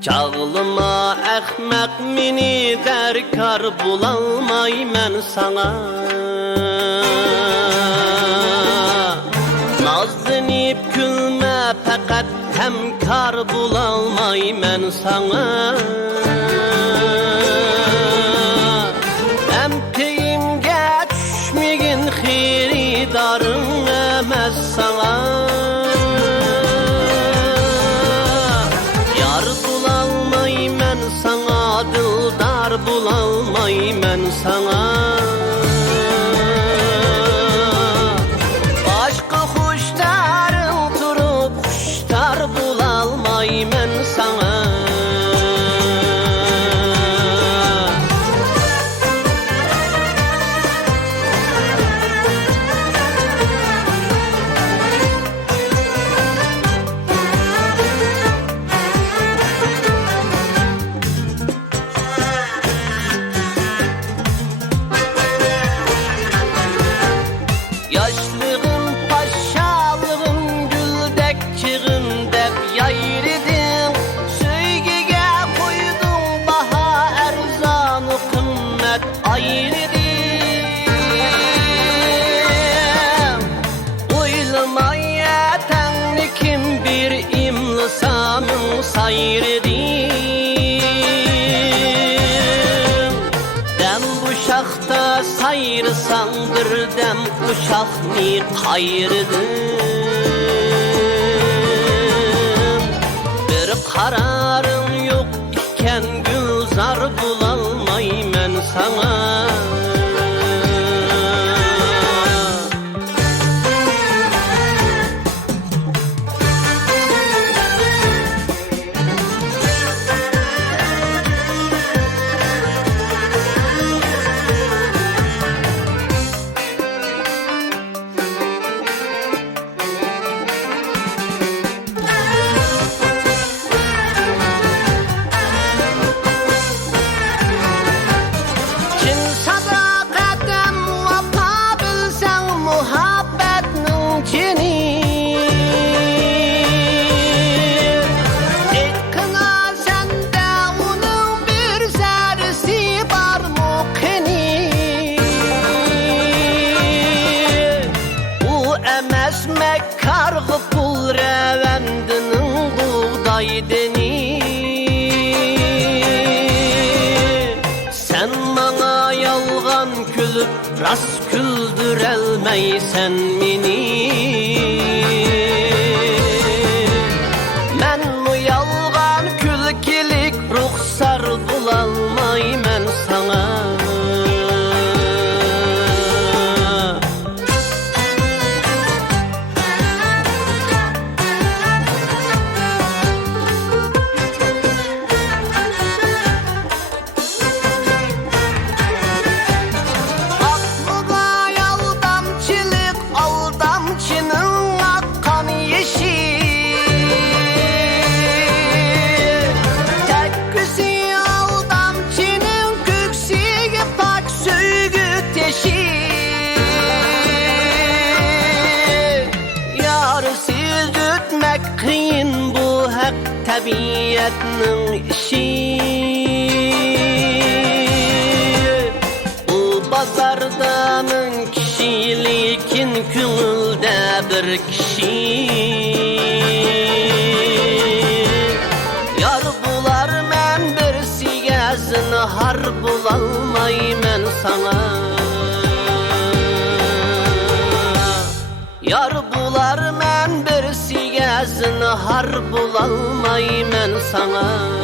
Çağlıma ahmak mini derkar bulalmay men sana. Nazlanıp gülme fakat hemkar bulalmay men sana. Emteyimge düşmegin xiridarın emez sana. Dildar bulalmay men sana. Başka kuşların turup kuşlar bulalmay men sana. Yaşlığın paşalığın güldekçiğin dep yayridin. Söygege koydun baha erzanı kımmet ayridin. Uylamaya tenlikim bir imlisamın sayridin. Dem bu şahta sayrısan bir dem uşak ni kayırdım. Bir kararın yok iken gülzar bulalmay men sana. Kargı pul revendinin buğdaydeni. Sen bana yalgan külüp rast küldürelmeysen mini. Men bu yalgan külkilik ruhsar bulalmay men sana. Kıyın bu hak tabiatının işi. Bu pazardanın kişilikin künülde bir kişi. Yar bular men bir sigazın har bulalmay men sana. Yar bular men bir sigazın har bulalmay men sana.